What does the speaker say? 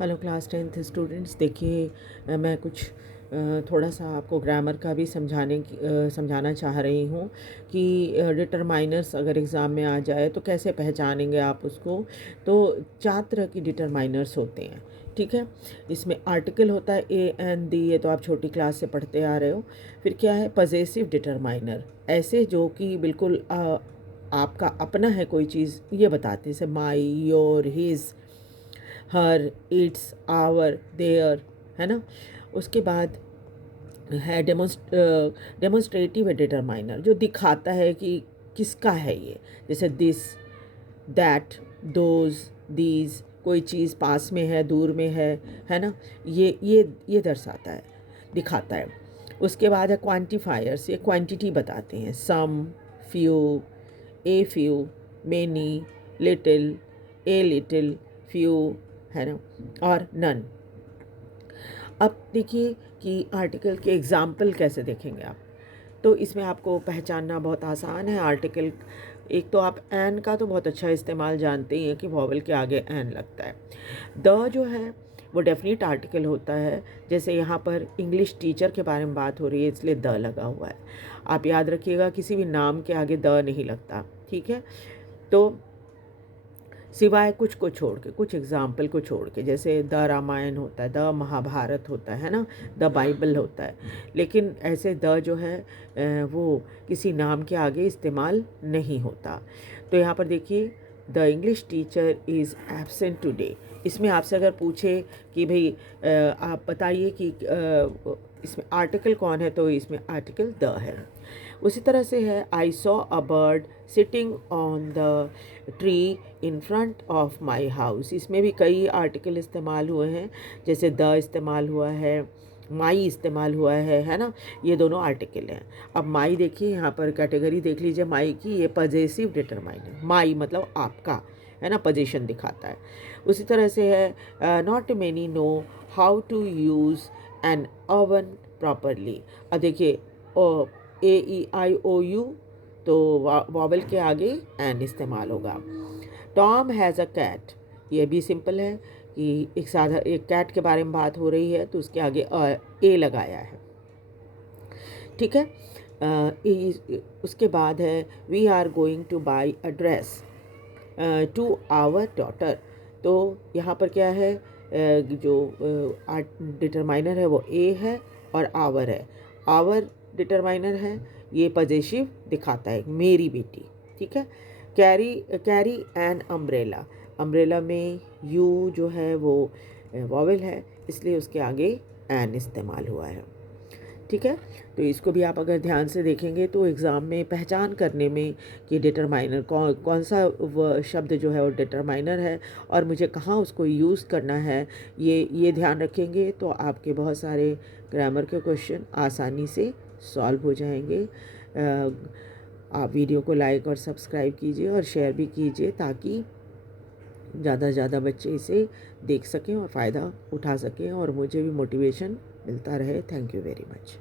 Hello class 10th students, देखिए मैं कुछ थोड़ा सा आपको ग्रामर का भी समझाना चाह रही हूँ कि डिटरमाइनर्स अगर एग्ज़ाम में आ जाए तो कैसे पहचानेंगे आप उसको। तो 4 तरह की डिटरमाइनर्स होते हैं, ठीक है। इसमें आर्टिकल होता है ए एन दी, ये तो आप छोटी क्लास से पढ़ते आ रहे हो। फिर क्या है पजेसिव डिटरमाइनर, ऐसे जो कि बिल्कुल आपका अपना है कोई चीज़, ये बताते हैं जैसे my, your, his, her, its, our, their, है ना। उसके बाद है डेमोन्स्ट्रेटिव डिटरमाइनर, जो दिखाता है कि किसका है ये, जैसे दिस, दैट, दोज, दीज, कोई चीज़ पास में है, दूर में है ना। ये दर्शाता है, दिखाता है। उसके बाद है क्वांटिफायर्स, ये क्वांटिटी बताते हैं, some, few, a few, many, little, a little, few, है ना, और नन। अब देखिए कि आर्टिकल के एग्जाम्पल कैसे देखेंगे आप। तो इसमें आपको पहचानना बहुत आसान है। आर्टिकल एक तो आप एन का तो बहुत अच्छा इस्तेमाल जानते ही हैं कि वॉवल के आगे एन लगता है। द जो है वो डेफिनेट आर्टिकल होता है, जैसे यहाँ पर इंग्लिश टीचर के बारे में बात हो रही है इसलिए द लगा हुआ है। आप याद रखिएगा किसी भी नाम के आगे द नहीं लगता, ठीक है। तो सिवाय कुछ को छोड़ के, कुछ एग्जाम्पल को छोड़ के, जैसे द रामायण होता है, द महाभारत होता है ना, द बाइबल होता है। लेकिन ऐसे द जो है वो किसी नाम के आगे इस्तेमाल नहीं होता। तो यहाँ पर देखिए the English teacher is absent today. इसमें आपसे अगर पूछे कि भाई आप बताइए कि इसमें आर्टिकल कौन है, तो इसमें आर्टिकल द है। उसी तरह से है I saw a bird sitting on the tree in front of my house. इसमें भी कई आर्टिकल इस्तेमाल हुए हैं, जैसे द इस्तेमाल हुआ है, माई इस्तेमाल हुआ है ना। ये दोनों आर्टिकल हैं। अब माई देखिए, यहाँ पर कैटेगरी देख लीजिए माई की, ये पजेसिव डिटरमाइनर, माई मतलब आपका, है ना, पोजीशन दिखाता है। उसी तरह से है not many know how to use an oven properly. अब देखिए ए ई आई ओ यू, तो वॉवल के आगे एन इस्तेमाल होगा। टॉम हैज़ अ कैट, ये भी सिंपल है कि एक कैट के बारे में बात हो रही है तो उसके आगे ए लगाया है, ठीक है। उसके बाद है we are going to buy a dress to our daughter. तो यहाँ पर क्या है, जो डिटरमाइनर है वो ए है और आवर है। आवर डिटरमाइनर है, ये पजेसिव दिखाता है, मेरी बेटी, ठीक है। कैरी एन अम्ब्रेला, अम्ब्रेला में यू जो है वो वॉवेल है, इसलिए उसके आगे एन इस्तेमाल हुआ है, ठीक है। तो इसको भी आप अगर ध्यान से देखेंगे तो एग्ज़ाम में पहचान करने में कि डिटरमाइनर कौन सा शब्द जो है वो डिटरमाइनर है और मुझे कहाँ उसको यूज़ करना है, ये ध्यान रखेंगे तो आपके बहुत सारे ग्रामर के क्वेश्चन आसानी से सॉल्व हो जाएंगे। आप वीडियो को लाइक और सब्सक्राइब कीजिए और शेयर भी कीजिए ताकि ज़्यादा से ज़्यादा बच्चे इसे देख सकें और फ़ायदा उठा सकें और मुझे भी मोटिवेशन मिलता रहे। Thank you very much.